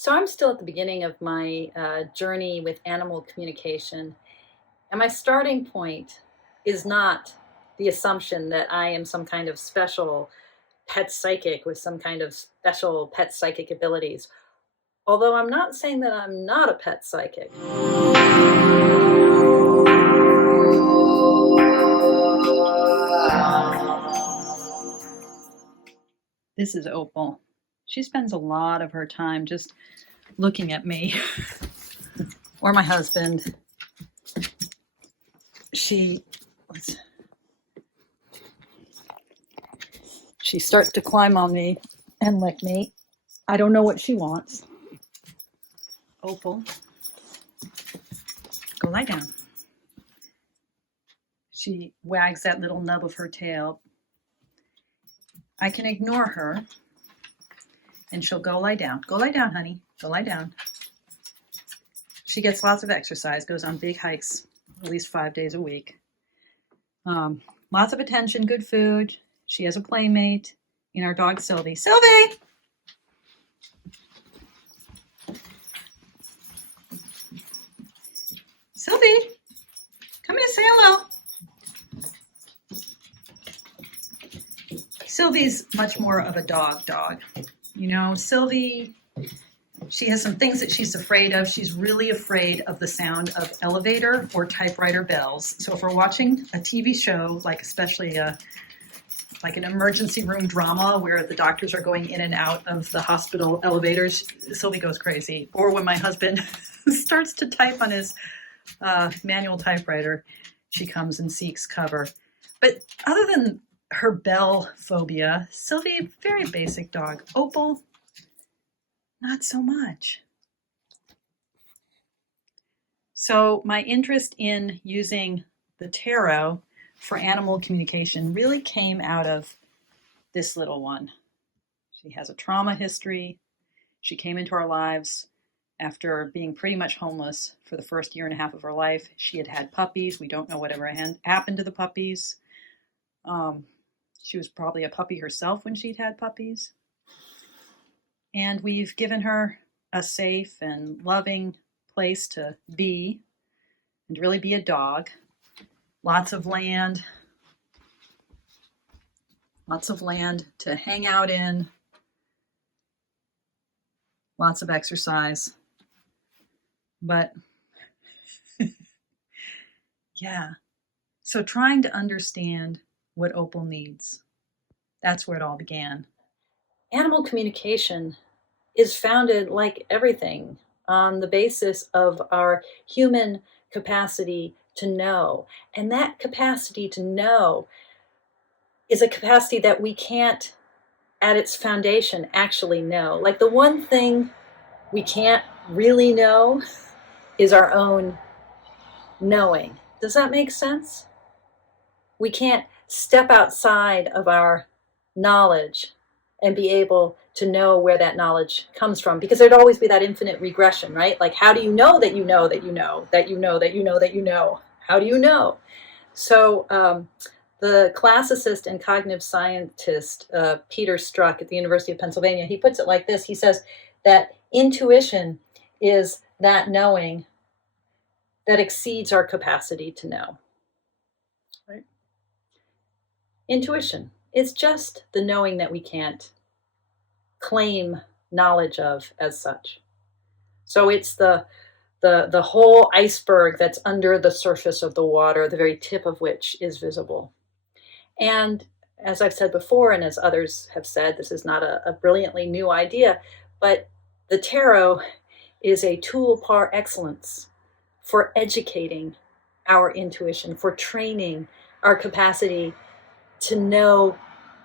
So I'm still at the beginning of my journey with animal communication. And my starting point is not the assumption that I am some kind of special pet psychic with some kind of special pet psychic abilities. Although I'm not saying that I'm not a pet psychic. This is Opal. She spends a lot of her time just looking at me or my husband. She starts to climb on me and lick me. I don't know what she wants. Opal, go lie down. She wags that little nub of her tail. I can ignore her and she'll go lie down. Go lie down, honey. Go lie down. She gets lots of exercise, goes on big hikes at least 5 days a week. Lots of attention, good food. She has a playmate in our dog Sylvie. Sylvie! Sylvie! Come here, say hello. Sylvie's much more of a dog. You know, Sylvie, she has some things that she's afraid of. She's really afraid of the sound of elevator or typewriter bells. So if we're watching a TV show, like especially like an emergency room drama where the doctors are going in and out of the hospital elevators, Sylvie goes crazy. Or when my husband starts to type on his manual typewriter, she comes and seeks cover. But other than her bell phobia, Sylvie, very basic dog. Opal, not so much. So my interest in using the tarot for animal communication really came out of this little one. She has a trauma history. She came into our lives after being pretty much homeless for the first year and a half of her life. She had puppies. We don't know whatever happened to the puppies. She was probably a puppy herself when she'd had puppies. And we've given her a safe and loving place to be and really be a dog. Lots of land to hang out in. Lots of exercise. But yeah, so trying to understand what Opal needs. That's where it all began. Animal communication is founded, like everything, on the basis of our human capacity to know. And that capacity to know is a capacity that we can't, at its foundation, actually know. Like the one thing we can't really know is our own knowing. Does that make sense? We can't step outside of our knowledge and be able to know where that knowledge comes from, because there'd always be that infinite regression, right? Like, how do you know that you know that you know that you know that you know that you know? How do you know? So the classicist and cognitive scientist Peter Strzok at the University of Pennsylvania, he puts it like this. He says that intuition is that knowing that exceeds our capacity to know. Right? Intuition is just the knowing that we can't claim knowledge of as such. So it's the whole iceberg that's under the surface of the water, the very tip of which is visible. And as I've said before, and as others have said, this is not a brilliantly new idea, but the tarot is a tool par excellence for educating our intuition, for training our capacity to know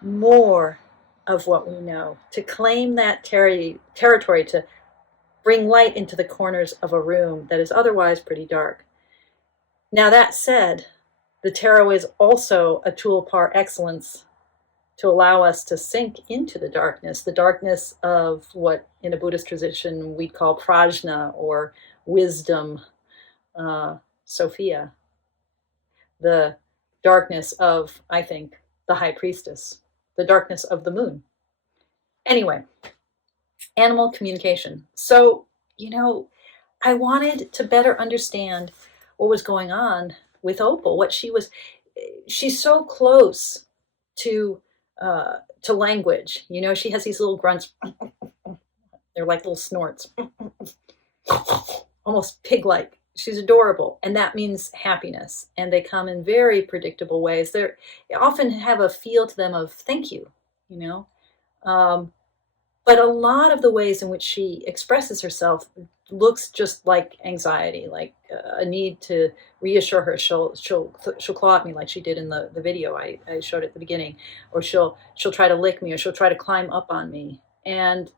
more of what we know, to claim that territory, to bring light into the corners of a room that is otherwise pretty dark. Now, that said, the tarot is also a tool par excellence to allow us to sink into the darkness of what in a Buddhist tradition we'd call prajna, or wisdom, Sophia, the darkness of, I think, the high priestess, the darkness of the moon. Anyway, Animal communication. So, I wanted to better understand what was going on with Opal, she's so close to language. She has these little grunts. They're like little snorts, almost pig-like. She's adorable, and that means happiness. And they come in very predictable ways. They often have a feel to them of thank you, you know. But a lot of the ways in which she expresses herself looks just like anxiety, like a need to reassure her. She'll claw at me like she did in the video I showed at the beginning, or she'll try to lick me, or she'll try to climb up on me. And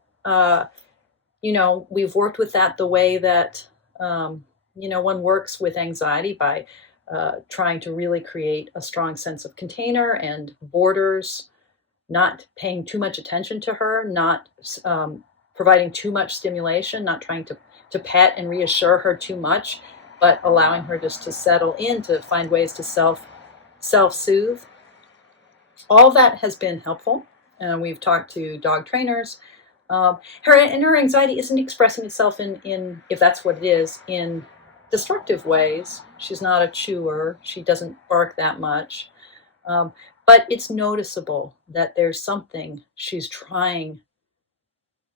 we've worked with that the way that one works with anxiety by trying to really create a strong sense of container and borders, not paying too much attention to her, not providing too much stimulation, not trying to pet and reassure her too much, but allowing her just to settle in, to find ways to self-soothe. All that has been helpful. We've talked to dog trainers. Her anxiety isn't expressing itself in, if that's what it is, in destructive ways. She's not a chewer. She doesn't bark that much. But it's noticeable that there's something she's trying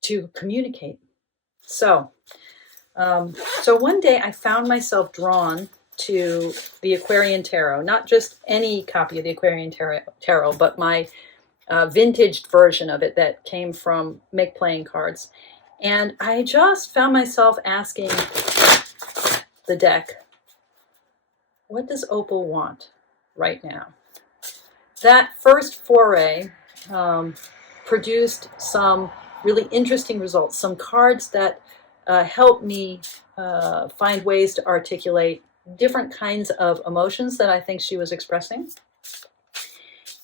to communicate. So one day I found myself drawn to the Aquarian Tarot, not just any copy of the Aquarian Tarot, but my vintage version of it that came from Make Playing Cards. And I just found myself asking the deck, what does Opal want right now? That first foray produced some really interesting results, some cards that helped me find ways to articulate different kinds of emotions that I think she was expressing.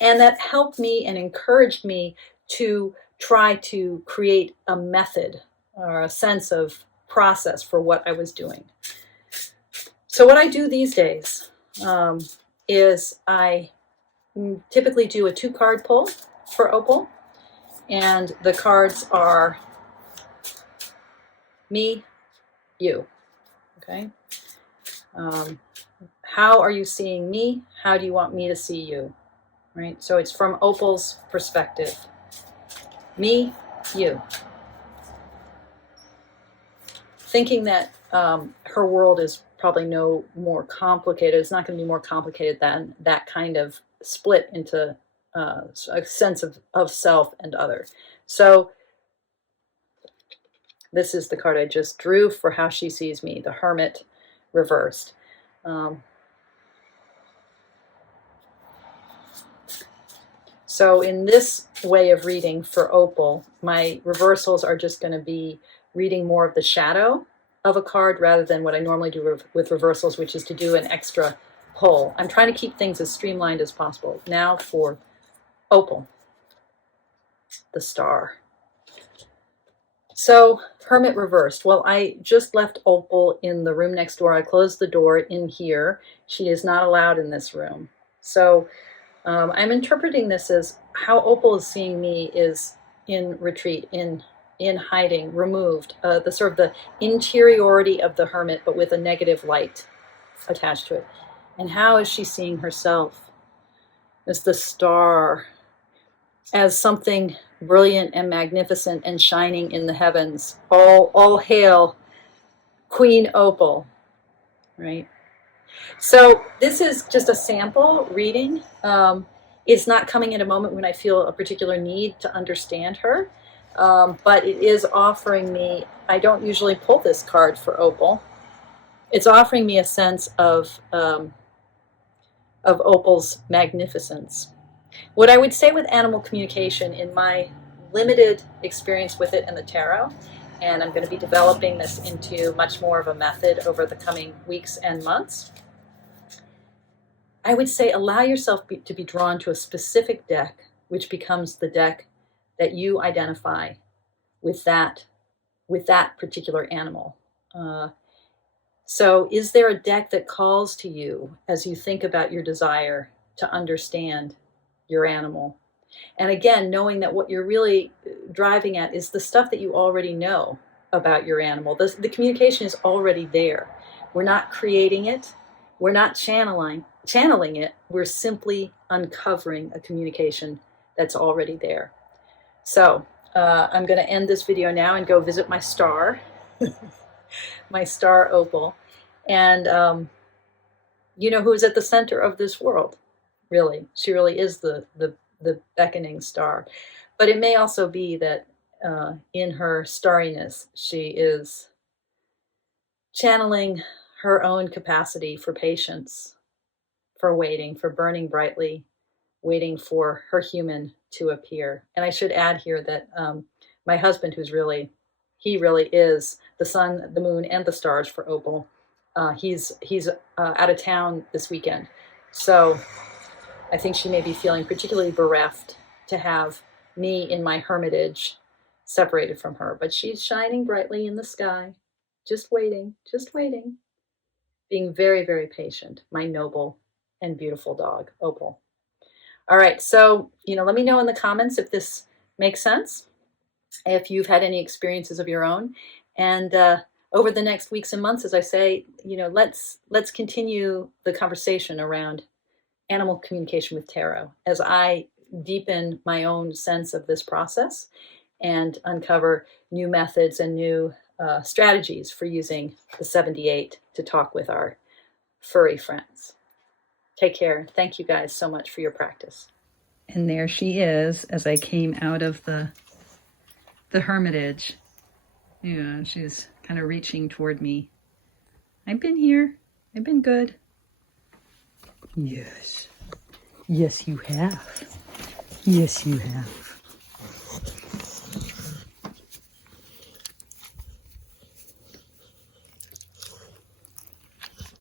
And that helped me and encouraged me to try to create a method or a sense of process for what I was doing. So what I do these days is I typically do a 2-card pull for Opal. And the cards are me, you. Okay? How are you seeing me? How do you want me to see you? Right? So it's from Opal's perspective. Me, you. Thinking that her world is probably no more complicated. It's not going to be more complicated than that kind of split into a sense of self and other. So this is the card I just drew for how she sees me, the Hermit reversed. So in this way of reading for Opal, my reversals are just going to be reading more of the shadow of a card rather than what I normally do with reversals, which is to do an extra pull. I'm trying to keep things as streamlined as possible. Now for Opal, the Star. So, Hermit reversed. Well, I just left Opal in the room next door. I closed the door in here. She is not allowed in this room. So, I'm interpreting this as how Opal is seeing me is in retreat, in hiding, removed, the sort of the interiority of the Hermit, but with a negative light attached to it. And how is she seeing herself? As the Star, as something brilliant and magnificent and shining in the heavens. All hail Queen Opal, right? So this is just a sample reading. It's not coming at a moment when I feel a particular need to understand her, but it is offering me, I don't usually pull this card for Opal. It's offering me a sense of Opal's magnificence. What I would say with animal communication, in my limited experience with it in the tarot, and I'm going to be developing this into much more of a method over the coming weeks and months, I would say allow yourself to be drawn to a specific deck, which becomes the deck that you identify with that particular animal. So is there a deck that calls to you as you think about your desire to understand your animal? And again, knowing that what you're really driving at is the stuff that you already know about your animal. The communication is already there. We're not creating it. We're not channeling it. We're simply uncovering a communication that's already there. So I'm going to end this video now and go visit my star, my star Opal. And you know who's at the center of this world, really. She really is the beckoning star. But it may also be that in her starriness, she is channeling her own capacity for patience, for waiting, for burning brightly, waiting for her human to appear. And I should add here that my husband, he really is the sun, the moon, and the stars for Opal. He's out of town this weekend. So I think she may be feeling particularly bereft to have me in my hermitage separated from her. But she's shining brightly in the sky, just waiting, being very, very patient, my noble and beautiful dog, Opal. All right, so, let me know in the comments if this makes sense, if you've had any experiences of your own. And over the next weeks and months, as I say, let's continue the conversation around animal communication with tarot as I deepen my own sense of this process and uncover new methods and new strategies for using the 78 to talk with our furry friends. Take care. Thank you guys so much for your practice. And there she is as I came out of the hermitage. Yeah, she's kind of reaching toward me. I've been here. I've been good. Yes. Yes, you have. Yes, you have.